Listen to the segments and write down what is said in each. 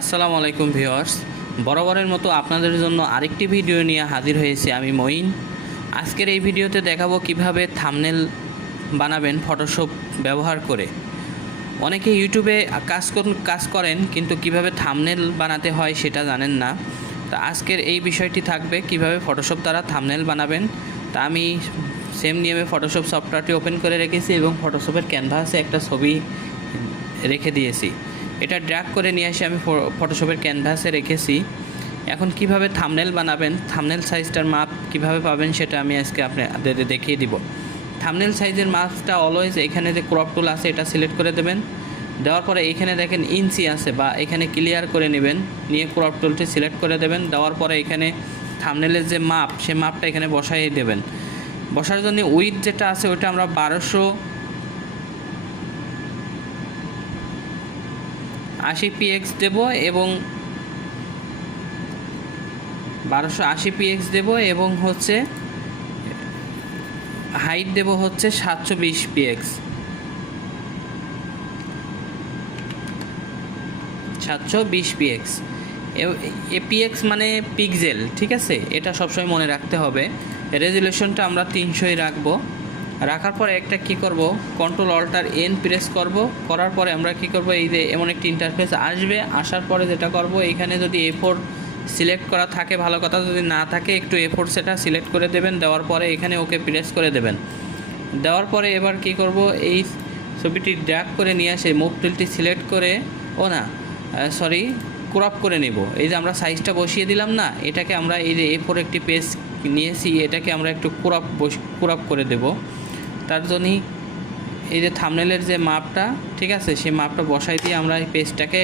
আসসালামু আলাইকুম ভিউয়ার্স, বরাবরের মতো আপনাদের জন্য আরেকটি ভিডিও নিয়ে হাজির হয়েছি আমি মঈন। আজকের এই ভিডিওতে দেখাবো কিভাবে থাম্বনেল বানাবেন ফটোশপ ব্যবহার করে। অনেকে ইউটিউবে কাজ করেন কিন্তু কিভাবে থাম্বনেল বানাতে হয় সেটা জানেন না। তা আজকের এই বিষয়টি থাকবে কিভাবে ফটোশপ দ্বারা থাম্বনেল বানাবেন। তা আমি সেম নিয়মে ফটোশপ সফটওয়্যারটি ওপেন করে রেখেছি এবং ফটোশপের ক্যানভাসে একটা ছবি রেখে দিয়েছি। এটা ড্র্যাগ করে নিয়ে এসে আমি ফটোশপের ক্যানভাসে রেখেছি। এখন কিভাবে থাম্বনেল বানাবেন, থাম্বনেল সাইজটার মাপ কিভাবে পাবেন সেটা আমি আজকে আপনাদের দেখিয়ে দিব। থাম্বনেল সাইজের মাপটা অলওয়েজ এখানে যে ক্রপ টুল আছে এটা সিলেক্ট করে দেবেন। দেওয়ার পরে এখানে দেখেন ইঞ্চি আছে বা এখানে ক্লিয়ার করে নেবেন, নিয়ে ক্রপ টুলটি সিলেক্ট করে দেবেন। দেওয়ার পরে এখানে থাম্বনেলের যে মাপ সে মাপটা এখানে বসাইয়ে দেবেন। বসার জন্য উইথ যেটা আছে ওইটা আমরা 1280 px দেব এবং 1280 px দেব এবং হচ্ছে হাইট দেব হচ্ছে 720 px 720 px px মানে পিক্সেল, ঠিক আছে? এটা সবসময় মনে রাখতে হবে। রেজুলেশনটা আমরা 300ই রাখবো। রাখার পরে একটা কি করব, কন্ট্রোল অল্টার এন প্রেস করব। করার পরে আমরা কি করব, এই যে এমন একটি ইন্টারফেস আসবে। আসার পরে যেটা করব, এখানে যদি A4 সিলেক্ট করা থাকে ভালো কথা, যদি না থাকে একটু A4 সেটা সিলেক্ট করে দেবেন। দেওয়ার পরে এখানে ওকে প্রেস করে দেবেন। দেওয়ার পরে এবার কি করব, এই ছবিটি ড্র্যাগ করে নিয়ে আসে মুভ টুলটি সিলেক্ট করে ক্রপ করে নেব। এই যে আমরা সাইজটা বসিয়ে দিলাম না, এটাকে আমরা এই যে A4 একটি পেজ নিয়েছি, এটাকে আমরা একটু ক্রপ করে দেব। তার জন্যই এই যে থাম্বনেলের যে মাপটা, ঠিক আছে, সেই মাপটা বসাই দিয়ে আমরা এই পেজটাকে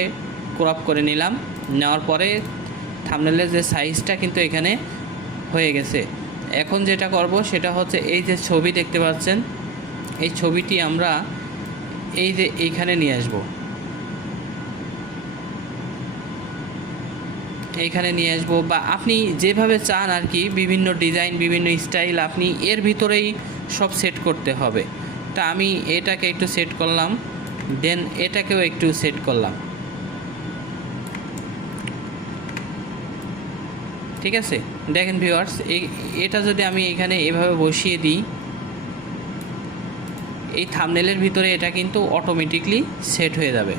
ক্রপ করে নিলাম। নেওয়ার পরে থাম্বনেলের যে সাইজটা কিন্তু এখানে হয়ে গেছে। এখন যেটা করব সেটা হচ্ছে এই যে ছবি দেখতে পাচ্ছেন, এই ছবিটি আমরা এই যে এইখানে নিয়ে আসব। এইখানে নিয়ে আসবো বা আপনি যেভাবে চান আর কি, বিভিন্ন ডিজাইন বিভিন্ন স্টাইল আপনি এর ভিতরেই সব সেট করতে হবে। তা আমি এটাকে একটু সেট করলাম, দেন এটাকেও একটু সেট করলাম, ঠিক আছে? দেখেন ভিউয়ার্স, এটা যদি আমি এখানে এভাবে বসিয়ে দিই, এই থাম্বনেলের ভিতরে এটা কিন্তু অটোমেটিকলি সেট হয়ে যাবে।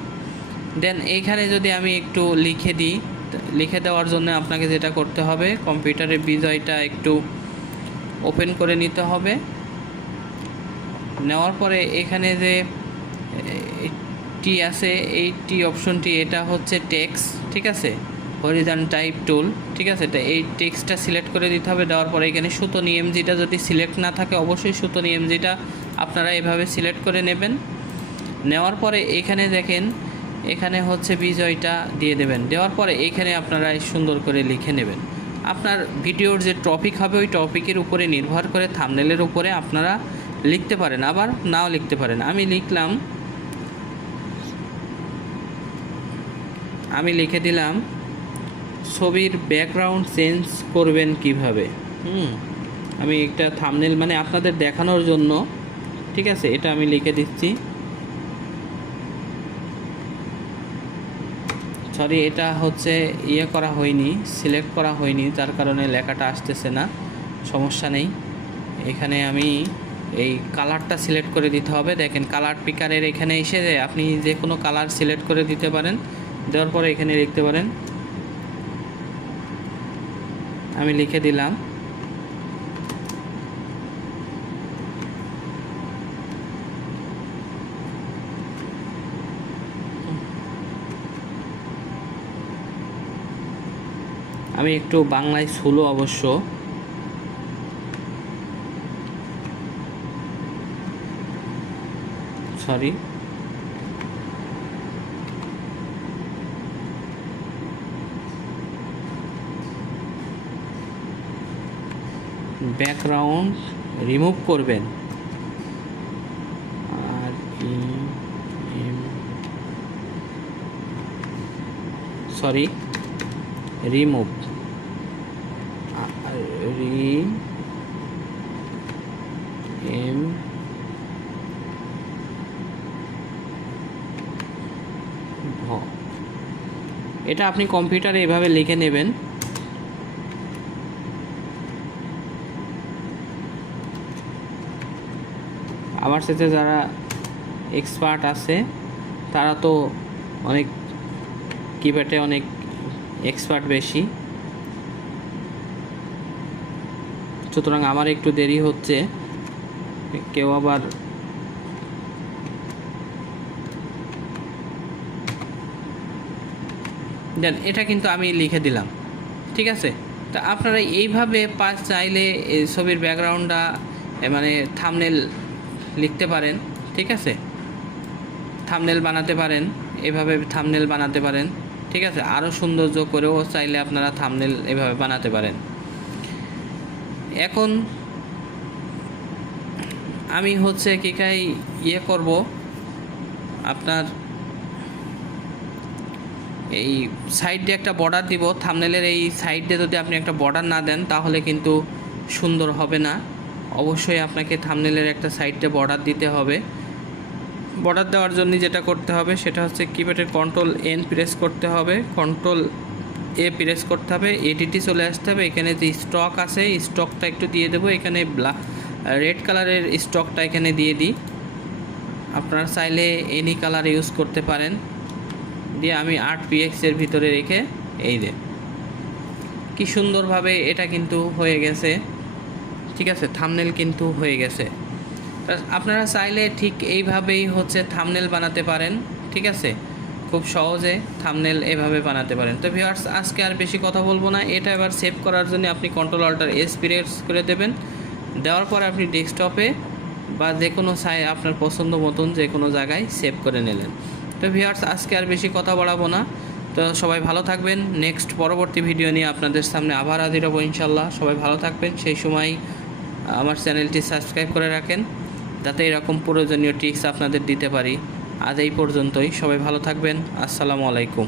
দেন এইখানে যদি আমি একটু লিখে দিই, লিখে দেওয়ার জন্য আপনাকে যেটা করতে হবে, কম্পিউটারের বিজয়টা একটু ওপেন করে নিতে হবে। নেওয়ার পরে এখানে যে টি আছে, এই টি অপশনটি, এটা হচ্ছে টেক্সট, ঠিক আছে, হরিজন্টাল টাইপ টুল, ঠিক আছে। তো এই টেক্সটটা সিলেক্ট করে দিতে হবে। দেওয়ার পরে এখানে সুতনি এমজিটা যদি সিলেক্ট না থাকে অবশ্যই সুতনি এমজিটা আপনারা এভাবে সিলেক্ট করে নেবেন। নেওয়ার পরে এখানে দেখেন, এখানে হচ্ছে বিজয়টা দিয়ে দেবেন। দেওয়ার পরে এখানে আপনারা সুন্দর করে লিখে নেবেন। আপনার ভিডিওর যে টপিক হবে ওই টপিকের উপরে নির্ভর করে থাম্বনেলের উপরে আপনারা লিখতে পারেন, আবার নাও লিখতে পারেন। আমি লিখে দিলাম ছবির ব্যাকগ্রাউন্ড চেঞ্জ করবেন কিভাবে। আমি একটা থাম্বনেল মানে আপনাদের দেখানোর জন্য, ঠিক আছে, এটা আমি লিখে দিচ্ছি। সরি, এটা হচ্ছে করা হয়নি, সিলেক্ট করা হয়নি, যার কারণে লেখাটা আসতেছে না। সমস্যা নেই। এখানে আমি এই কালারটা সিলেক্ট করে দিতে হবে। দেখেন কালার পিকারের এখানে এসে আপনি যে কোনো কালার সিলেক্ট করে দিতে পারেন। দেওয়ার পরে এখানে লিখতে পারেন, আমি লিখে দিলাম আমি একটু বাংলায় স্লো অবশ্য, সরি, ব্যাকগ্রাউন্ড রিমুভ করবেন, আর সরি রিমুভ এম এটা আপনি কম্পিউটারে এভাবে লিখে নেবেন। আমার সাথে যারা এক্সপার্ট আছে তারা তো অনেক কিপ্যাডে অনেক এক্সপার্ট বেশি, সুতরাং আমার একটু দেরি হচ্ছে। কেউ আবার দেন, এটা কিন্তু আমি লিখে দিলাম, ঠিক আছে। তা আপনারা এইভাবে চাইলে এই ছবির ব্যাকগ্রাউন্ডটা মানে থাম্বনেল লিখতে পারেন, ঠিক আছে, থাম্বনেল বানাতে পারেন, এভাবে থাম্বনেল বানাতে পারেন, ঠিক আছে। আরও সৌন্দর্য করেও চাইলে আপনারা থাম্বনেল এভাবে বানাতে পারেন। এখন আমি হচ্ছে কিকাই করব, আপনার এই সাইড দিয়ে একটা বর্ডার দিব। থাম্বনেলের এই সাইড দিয়ে যদি আপনি একটা বর্ডার না দেন তাহলে কিন্তু সুন্দর হবে না। অবশ্যই আপনাকে থাম্বনেলের একটা সাইডে বর্ডার দিতে হবে। বর্ডার দেওয়ার জন্য যেটা করতে হবে সেটা হচ্ছে কিপ্যাডের Ctrl+N প্রেস করতে হবে, Ctrl+A প্রেস করতে হবে, এডিটে চলে আসতে হবে। এখানে যে স্টক আছে স্টকটা একটু দিয়ে দেবো, এখানে রেড কালারের স্টকটা এখানে দিয়ে দিই। আপনারা চাইলে এনি কালার ইউজ করতে পারেন। দিয়ে আমি 8px এর ভিতরে রেখে এই কি সুন্দরভাবে এটা কিন্তু হয়ে গেছে, ঠিক আছে, থাম্বনেল কিন্তু হয়ে গেছে। আপনারা চাইলে ঠিক এইভাবেই হচ্ছে থাম্বনেল বানাতে পারেন, ঠিক আছে, খুব সহজে থাম্বনেল এভাবে বানাতে পারেন। তো ভিউয়ার্স, আজকে আর বেশি কথা বলবো না। এটা এবার সেভ করার জন্য আপনি Ctrl+Alt+S প্রেস করে দেবেন। দেওয়ার পর আপনি ডেস্কটপে বা যে কোনো আপনার পছন্দ মতন যে কোনো জায়গায় সেভ করে নিলেন। তো ভিউয়ার্স, আজকে আর বেশি কথা বাড়াবো না। তো সবাই ভালো থাকবেন। নেক্সট পরবর্তী ভিডিও নিয়ে আপনাদের সামনে আবার হাজির হব ইনশাল্লাহ। সবাই ভালো থাকবেন। সেই সময় আমার চ্যানেলটি সাবস্ক্রাইব করে রাখেন যাতে এরকম প্রয়োজনীয় টিপস আপনাদের দিতে পারি। আজ এই পর্যন্তই। সবাই ভালো থাকবেন। আসসালামু আলাইকুম।